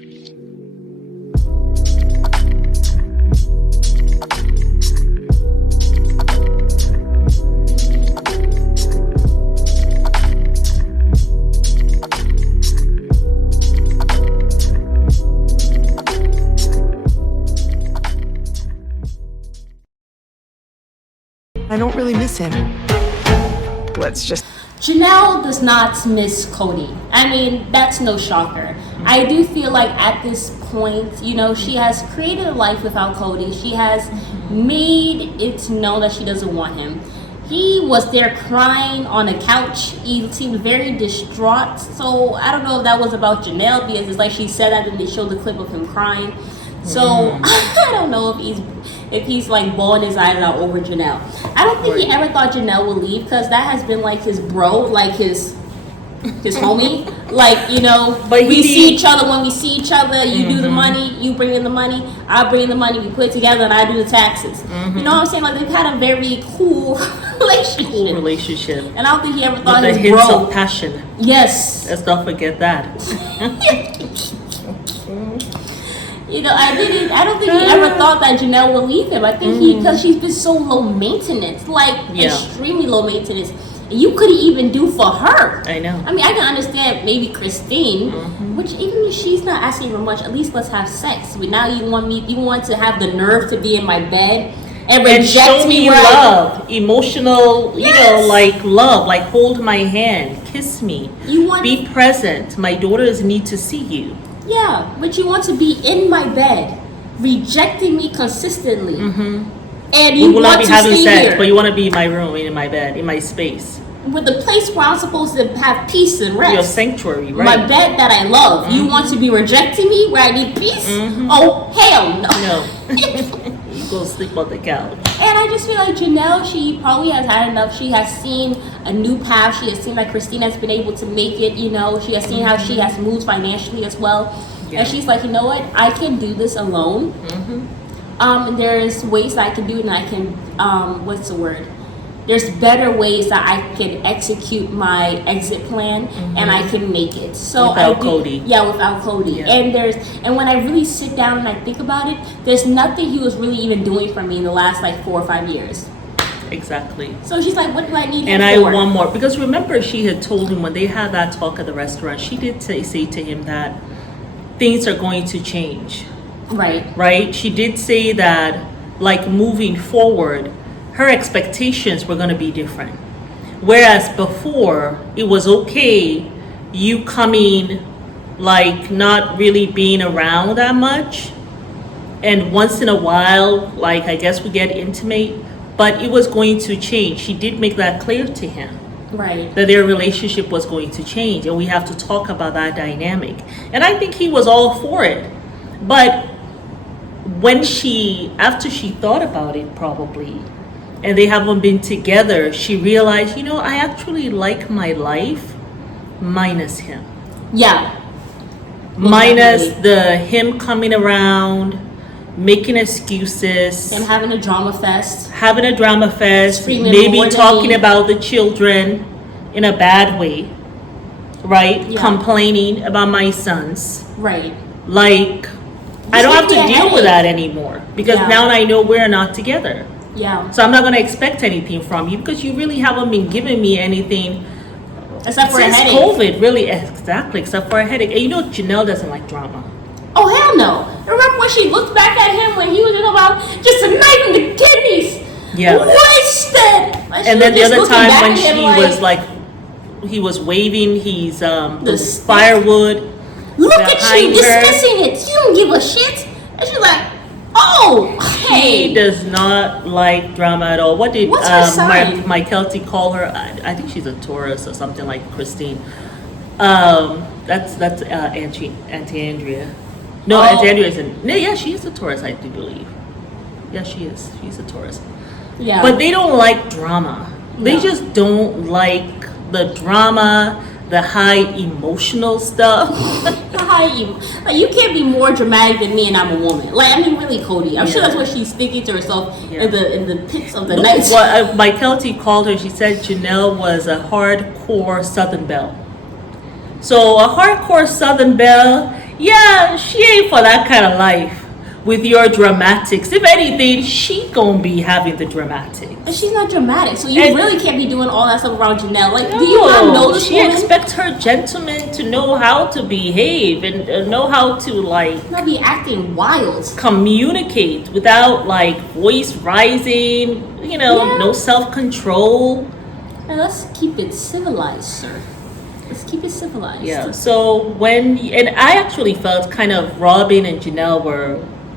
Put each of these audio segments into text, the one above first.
I don't really miss him. Let's just... Janelle does not miss Kody. I mean, that's no shocker. I do feel like at this point, you know, she has created a life without Kody. She has made it known that she doesn't want him. He was there crying on a couch. He seemed very distraught. So I don't know if that was about Janelle, because it's like she said that and they showed the clip of him crying. So I don't know if he's like bawling his eyes out over Janelle. I don't think he ever thought Janelle would leave, because that has been like his bro, like his homie. Like, you know, but we see each other when we see each other. You do the money, you bring in the money, I bring in the money, we put it together, and I do the taxes. You know what I'm saying? Like, they've had a very cool relationship. And I don't think he ever thought his bro. With the hints of passion. Yes. Let's not forget that. You know, I don't think he ever thought that Janelle would leave him. I think because she's been so low maintenance, like extremely low maintenance. And you couldn't even do for her. I know. I mean, I can understand maybe Christine, which even if she's not asking for much, at least let's have sex. But now you want to have the nerve to be in my bed and reject show me love, emotional, you know, like love, like hold my hand, kiss me, be present. My daughters need to see you. Yeah, but you want to be in my bed, rejecting me consistently, and you will want not be to having stay sex, here. but you want to be in my room, in my bed, in my space. With the place where I'm supposed to have peace and rest. Your sanctuary, right? My bed that I love. You want to be rejecting me where I need peace? Oh, hell no. You go sleep on the couch. And I just feel like Janelle, she probably has had enough. She has seen a new path. She has seen that Christina's been able to make it, you know. She has seen how she has moved financially as well. And she's like, you know what? I can do this alone. There's ways that I can do it, and I can, what's the word? There's better ways that I can execute my exit plan, and I can make it. So without Kody. Yeah, without Kody. Yeah. And when I really sit down and I think about it, there's nothing he was really even doing for me in the last like 4 or 5 years. Exactly. So she's like, what do I need him and for? I want more, because remember, she had told him when they had that talk at the restaurant, she did say to him that things are going to change. Right? She did say that, like, moving forward, her expectations were going to be different. Whereas before, it was okay you coming, like, not really being around that much. And once in a while, like, I guess we get intimate. But it was going to change. She did make that clear to him. Right. That their relationship was going to change. And we have to talk about that dynamic. And I think he was all for it. But after she thought about it probably, and they haven't been together, she realized, you know, I actually like my life minus him. Yeah. Minus him coming around, making excuses. And having a drama fest. Maybe talking about the children in a bad way, right? Yeah. Complaining about my sons. Right. Like, I don't have to deal with that anymore, because now I know we're not together. Yeah. So I'm not going to expect anything from you, because you really haven't been giving me anything except for a headache. COVID, really, exactly, except for a headache. And you know, Janelle doesn't like drama. Oh, hell no. Remember when she looked back at him when he was talking about just a knife in the kidneys? Yeah. Wasted. And then the other time when she was like, he was waving his the firewood. Look at you dismissing it. You don't give a shit. And she's like, oh, hey. He does not like drama at all. What did my Kelty call her? I think she's a Taurus or something, like Christine. That's Auntie Andrea. No, Auntie Andrea isn't. No, yeah, she is a Taurus, I do believe. Yeah, she is. She's a Taurus. Yeah. But they don't like drama. No. They just don't like the drama, the high emotional stuff. Like, you can't be more dramatic than me, and I'm a woman. Like, I mean, really, Kody. I'm sure that's what she's thinking to herself in the pits of the night. Well, my Kelty called her. She said Janelle was a hardcore Southern belle. So a hardcore Southern belle Yeah, she ain't for that kind of life with your dramatics. If anything, she gonna be having the dramatics. But she's not dramatic, so you really can't be doing all that stuff around Janelle. Like, No, do you not know this she woman? expects her gentleman to know how to behave and know how to like Not be acting wild. communicate without like voice rising. You know, Yeah. no self-control. And let's keep it civilized, sir. Let's keep it civilized. Yeah. So and I actually felt kind of Robin and Janelle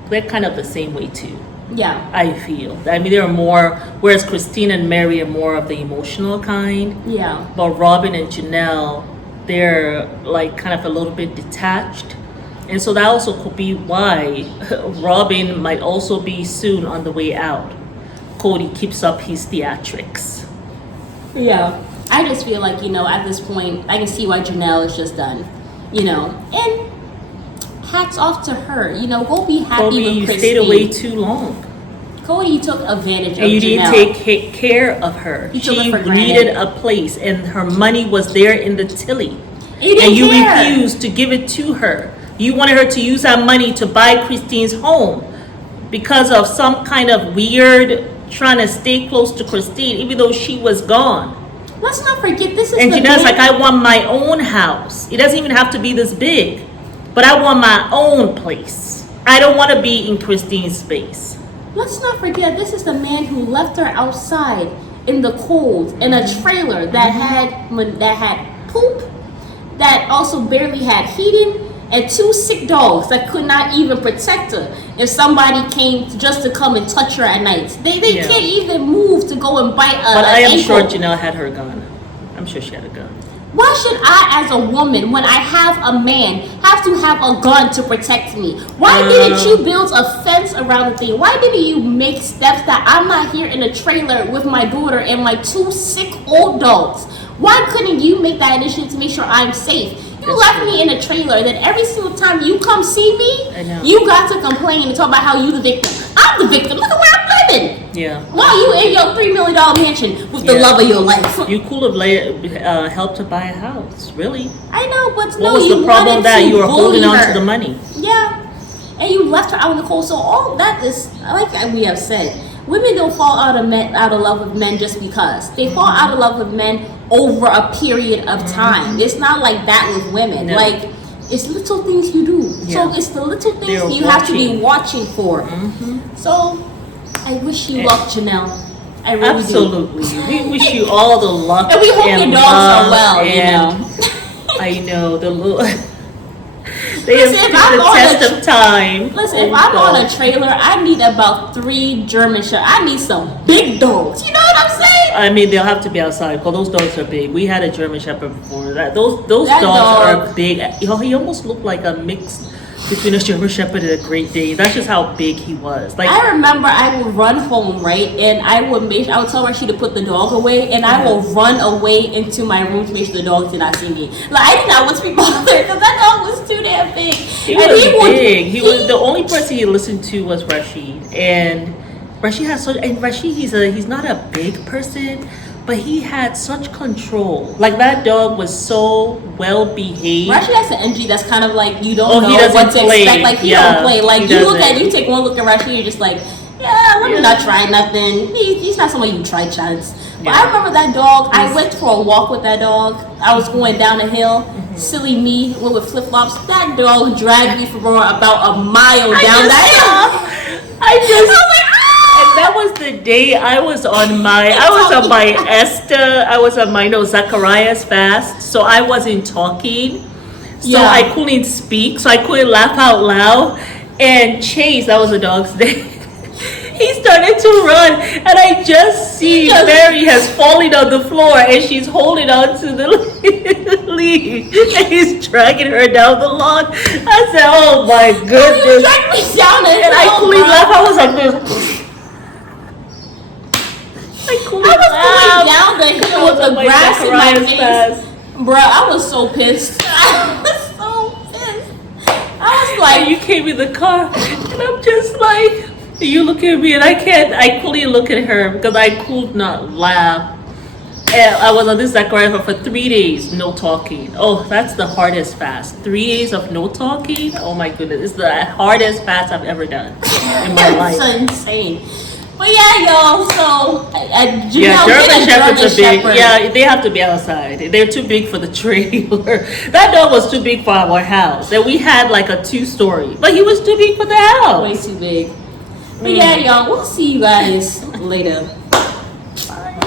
they're kind of the same way too. Yeah. I feel. I mean, they're more, whereas Christine and Mary are more of the emotional kind. Yeah. But Robin and Janelle, they're like kind of a little bit detached. And so that also could be why Robin might also be soon on the way out. Kody keeps up his theatrics. Yeah. I just feel like, at this point, I can see why Janelle is just done. And hats off to her. Go be happy Kody, with you Christine. stayed away too long. Cody took advantage of And you Janelle. didn't take care of her. He took She it for granted. needed a place, and her money was there in the tilly. He didn't And you care. refused to give it to her. You wanted her to use that money to buy Christine's home because of some kind of weird trying to stay close to Christine, even though she was gone. Let's not forget, this is And the Janelle's man- like, I want my own house. It doesn't even have to be this big, but I want my own place. I don't want to be in Christine's space. Let's not forget, this is the man who left her outside in the cold in a trailer that had poop, that also barely had heating, and 2 sick dogs that could not even protect her if somebody came just to come and touch her at night. They Yeah. can't even move to go and bite But I am ankle. sure Janelle had her gun. I'm sure she had a gun. Why should I, as a woman, when I have a man, have to have a gun to protect me? Why didn't you build a fence around the thing? Why didn't you make steps that I'm not here in a trailer with my daughter and my 2 sick old dogs? Why couldn't you make that initiative to make sure I'm safe? You That's left true. me in a trailer that every single time you come see me, I know. you got to complain and talk about how you the victim. I'm the victim. Look at where I'm living. Yeah. Why you in your $3 million mansion with the Yeah. love of your life? You could have helped to buy a house, really. I know, but What no, was you the problem wanted that to you were holding bully on her. to the money? Yeah, and you left her out in the cold. So all that is, like we have said, women don't fall out of love with men just because. They fall out of love with men over a period of time. It's not like that with women. No. Like, it's little things you do. Yeah. So it's the little things They're you have to be watching. watching for. So I wish you luck, Janelle. I really Absolutely. We wish you all the luck. do. And we hope your dogs are love well, and I know the little. They Listen, have if I'm stood the on test a of time. Listen, Oh, if I'm on a God. trailer, I need about 3 German Shepherds. I need some big dogs. You know what I'm saying? I mean, they'll have to be outside because those dogs are big. We had a German Shepherd before. Those That dogs dog- are big. He almost looked like a mix between a German Shepherd and a Great Dane. That's just how big he was. Like, I remember I would run home, right? And I would tell Rashid to put the dog away, and I will run away into my room to make sure the dog did not see me. Like, I did not want to be bothered because that dog was too damn big. he was big. He was the only person he listened to was Rashid, and Rashid has such. And Rashid, he's not a big person, but he had such control. Like that dog was so well behaved. Rashid has an energy that's kind of like you don't Oh, he know doesn't what to play. expect. Like, he Yeah, don't play. Like, he doesn't. you take one look at Rashid, you're just like, yeah, let me not try nothing. He's not someone you try chance. But Yeah. I remember that dog. I went for a walk with that dog. I was going down a hill. Silly me, went with flip flops. That dog dragged me for about a mile down that hill. I just. I was like, ah! And that was the day I was on my Esther, I was on my Zacharias fast, so I wasn't talking. So Yeah. I couldn't speak, so I couldn't laugh out loud. And Chase, that was the dog's name. He started to run, and I just see Mary has fallen on the floor, and she's holding on to the lead, and he's dragging her down the lawn. I said, "Oh my You goodness!" dragged me down the hill. And I couldn't bro. laugh. I was like this. I couldn't I was laugh. going down the hill It was with on the my grass in my Zacharias face. fast. Bruh, I was so pissed. I was so pissed. I was And like, you came in the car, and I'm just like, you look at me, and I couldn't look at her because I could not laugh. And I was on this Zachariah for 3 days, no talking. Oh, that's the hardest fast. 3 days of no talking. Oh my goodness, it's the hardest fast I've ever done in my life. That's insane. But yeah, y'all. So Janelle, yeah, German Shepherds are big. Shepherd. Yeah, they have to be outside. They're too big for the trailer. That dog was too big for our house, and we had like a 2-story, but he was too big for the house. Way too big. But yeah, y'all. We'll see you guys later. Bye.